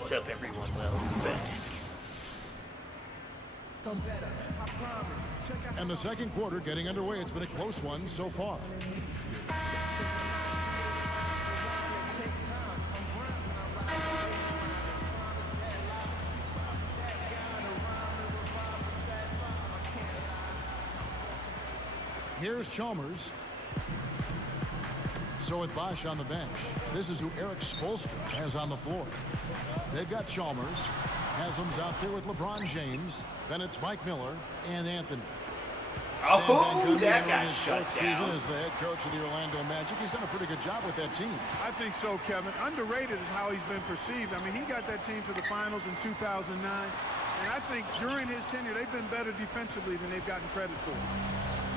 What's up, everyone? Welcome back. And the second quarter getting underway. It's been a close one so far. Here's Chalmers. So with Bosch on the bench, this is who Eric Spoelstra has on the floor. They've got Chalmers. Haslam's out there with LeBron James. Then it's Mike Miller and Anthony. Oh, that got shut season down. as the head coach of the Orlando Magic. He's done a pretty good job with that team. I think so, Kevin. Underrated is how he's been perceived. I mean, he got that team to the finals in 2009. And I think during his tenure, they've been better defensively than they've gotten credit for.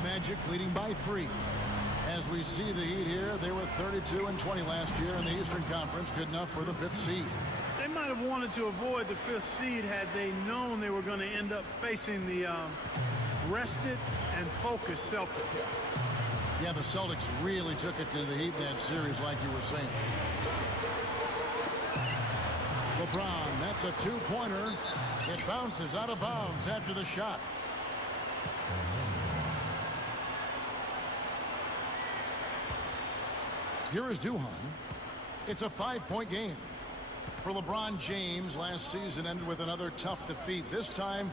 Magic leading by 3. As we see the Heat here, they were 32-20 last year in the Eastern Conference. Good enough for the 5th seed. They might have wanted to avoid the 5th seed had they known they were going to end up facing the rested and focused Celtics. Yeah, the Celtics really took it to the Heat in that series, like you were saying. LeBron, that's a 2-pointer. It bounces out of bounds after the shot. Here is Duhan. It's a 5-point game. For LeBron James, last season ended with another tough defeat. This time,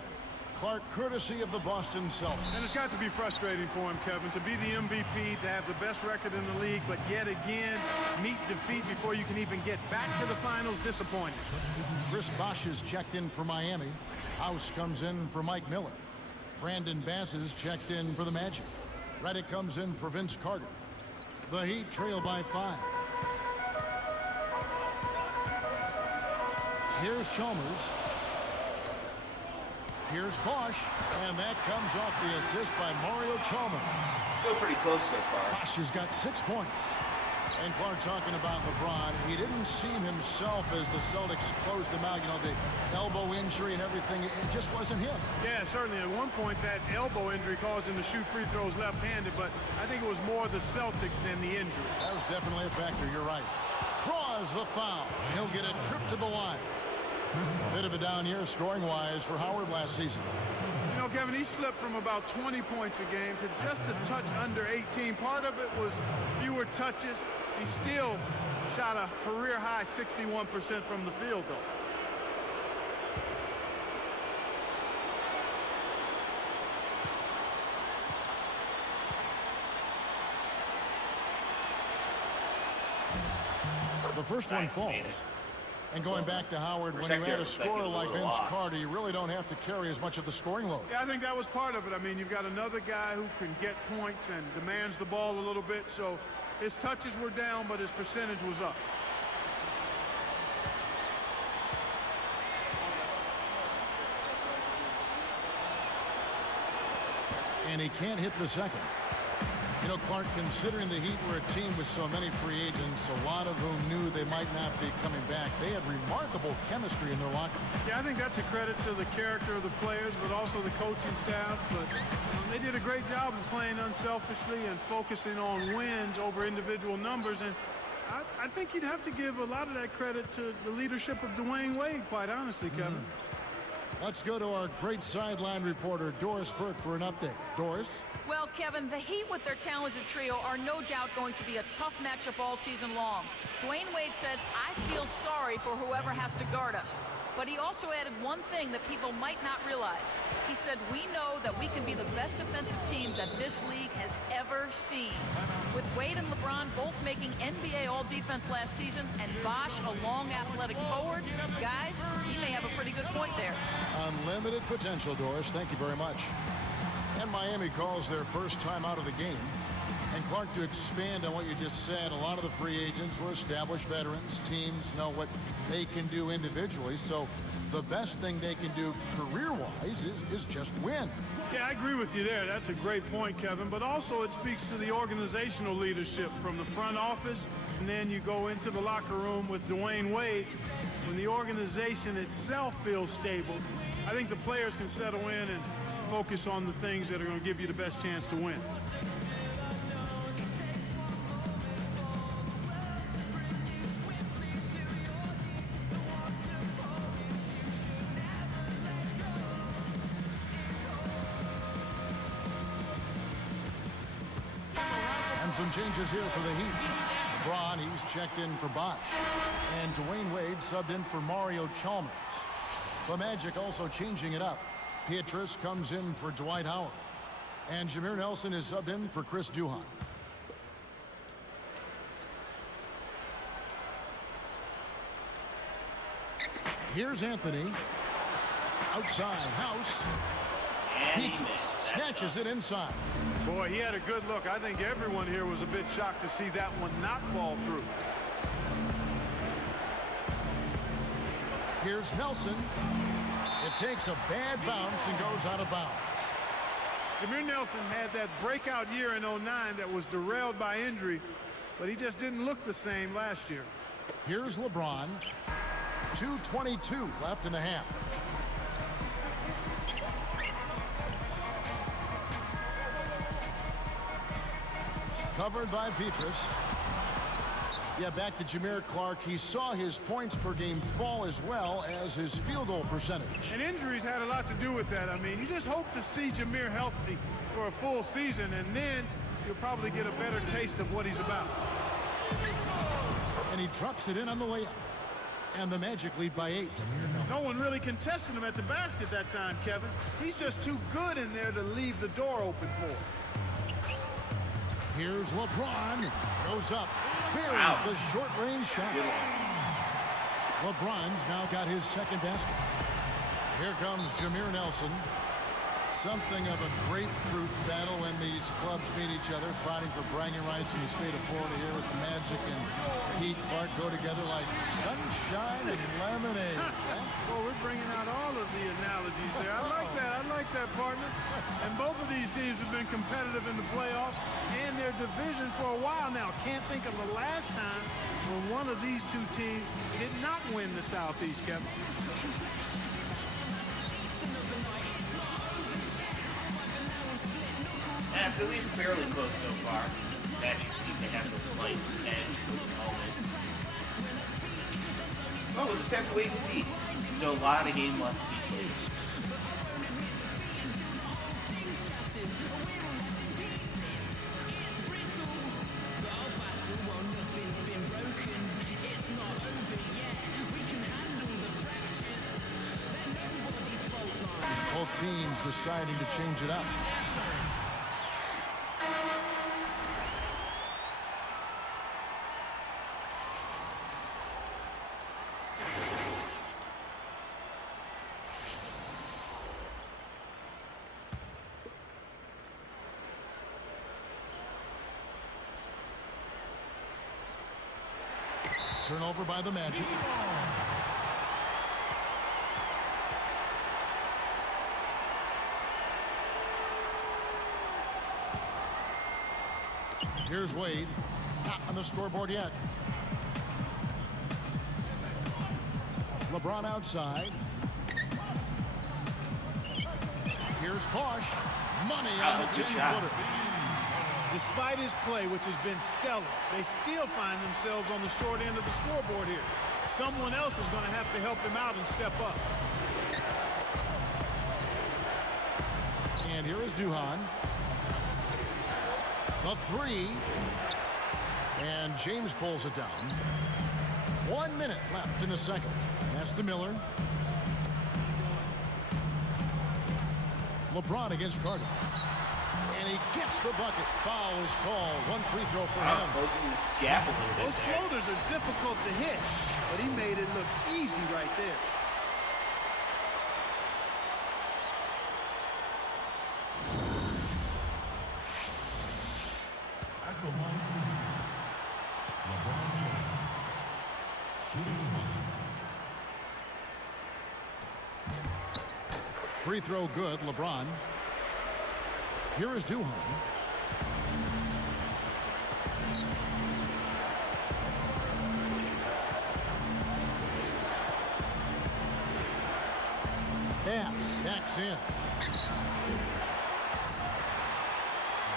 Clark, courtesy of the Boston Celtics. And it's got to be frustrating for him, Kevin, to be the MVP, to have the best record in the league, but yet again, meet defeat before you can even get back to the finals. Disappointing. Chris Bosh is checked in for Miami. House comes in for Mike Miller. Brandon Bass is checked in for the Magic. Redick comes in for Vince Carter. The Heat trail by 5. Here's Chalmers. Here's Bosch. And that comes off the assist by Mario Chalmers. Still pretty close so far. Bosch has got 6 points. And Clark talking about LeBron. He didn't seem himself as the Celtics closed him out. You know, the elbow injury and everything. It just wasn't him. Yeah, certainly. At one point, that elbow injury caused him to shoot free throws left-handed, but I think it was more the Celtics than the injury. That was definitely a factor. You're right. Draws the foul. He'll get a trip to the line. Bit of a down year scoring-wise for Howard last season. You know, Kevin, he slipped from about 20 points a game to just a touch under 18. Part of it was fewer touches. He still shot a career-high 61% from the field, though. The first one falls. And going back to Howard, when you add a scorer like Vince Carter, you really don't have to carry as much of the scoring load. Yeah, I think that was part of it. I mean, you've got another guy who can get points and demands the ball a little bit, so his touches were down, but his percentage was up. And he can't hit the second. You know, Clark, considering the Heat were a team with so many free agents, a lot of whom knew they might not be coming back, they had remarkable chemistry in their locker room. Yeah, I think that's a credit to the character of the players, but also the coaching staff. But they did a great job of playing unselfishly and focusing on wins over individual numbers. And I think you'd have to give a lot of that credit to the leadership of Dwayne Wade, quite honestly, Kevin. Let's go to our great sideline reporter, Doris Burke, for an update. Doris? Well, Kevin, the Heat with their talented trio are no doubt going to be a tough matchup all season long. Dwayne Wade said, "I feel sorry for whoever has to guard us." But he also added one thing that people might not realize. He said, "We know that we can be the best defensive team that this league has ever seen." With Wade and LeBron both making NBA All-Defense last season and Bosch a long athletic forward, guys, he may have a pretty good point there. Unlimited potential, Doris. Thank you very much. And Miami calls their first time out of the game. And Clark, to expand on what you just said, a lot of the free agents were established veterans. Teams know what they can do individually. So the best thing they can do career-wise is just win. Yeah, I agree with you there. That's a great point, Kevin. But also it speaks to the organizational leadership from the front office. And then you go into the locker room with Dwayne Wade. When the organization itself feels stable, I think the players can settle in and focus on the things that are going to give you the best chance to win. Some changes here for the Heat. LeBron, he's checked in for Bosch. And Dwayne Wade subbed in for Mario Chalmers. The Magic also changing it up. Pietrus comes in for Dwight Howard. And Jameer Nelson is subbed in for Chris Duhon. Here's Anthony. Outside House. Pietrus snatches it inside. Boy, he had a good look. I think everyone here was a bit shocked to see that one not fall through. Here's Nelson. It takes a bad bounce and goes out of bounds. Jameer Nelson had that breakout year in '09 that was derailed by injury, but he just didn't look the same last year. Here's LeBron. 2:22 left in the half. Covered by Pietrus. Yeah, back to Jameer Clark. He saw his points per game fall as well as his field goal percentage. And injuries had a lot to do with that. I mean, you just hope to see Jameer healthy for a full season, and then you'll probably get a better taste of what he's about. And he drops it in on the layup. And the Magic lead by 8. No one really contested him at the basket that time, Kevin. He's just too good in there to leave the door open for him. Here's LeBron. Goes up. Buries the short-range shot. LeBron's now got his second basket. Here comes Jameer Nelson. Something of a grapefruit battle when these clubs meet each other, fighting for bragging rights in the state of Florida here with the Magic and Heat. Clark go together like sunshine and lemonade. Well, we're bringing out all of the analogies there. I like that. I like that, partner. And both of these teams have been competitive in the playoffs and their division for a while now. Can't think of the last time when one of these two teams did not win the Southeast, Kevin. That's at least fairly close so far. Magic seem to have a slight edge to the moment. Oh, we'll just have to wait and see. Still a lot of game left to be played. Both teams deciding to change it up. Turnover by the Magic. Here's Wade. Not on the scoreboard yet. LeBron outside. Here's Bosch. Money on the 10-footer. Despite his play, which has been stellar, they still find themselves on the short end of the scoreboard here. Someone else is going to have to help him out and step up. And here is Duhon. The three. And James pulls it down. 1 minute left in the second. That's to Miller. LeBron against Carter. And he gets the bucket. Foul is called. One free throw for him. Closing the gap a little bit. Those floaters are difficult to hit, but he made it look easy right there. At the line for the Heat, LeBron James. Shooting one. Free throw good. LeBron. Here is Duhon. Bass backs in.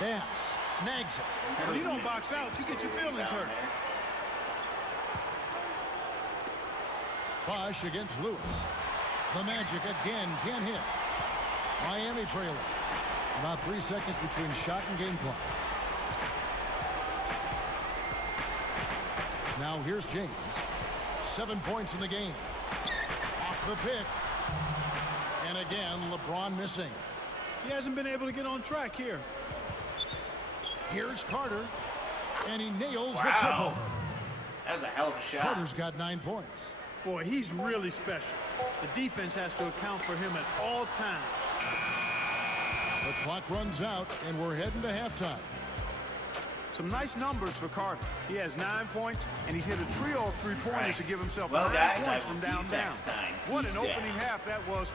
Bass snags it. When you don't box out, you get your feelings hurt. Bosch against Lewis. The Magic again can't hit. Miami trailing. About 3 seconds between shot and game clock. Now here's James. 7 points in the game. Off the pick. And again, LeBron missing. He hasn't been able to get on track here. Here's Carter. And he nails the Wow. triple. That was a hell of a shot. Carter's got 9 points. Boy, he's really special. The defense has to account for him at all times. The clock runs out, and we're heading to halftime. Some nice numbers for Carter. He has 9 points, and he's hit a trio of three-pointers Right. to give himself Well, 9 guys, I points will from see you downtown. next time. What an Peace out. opening half that was.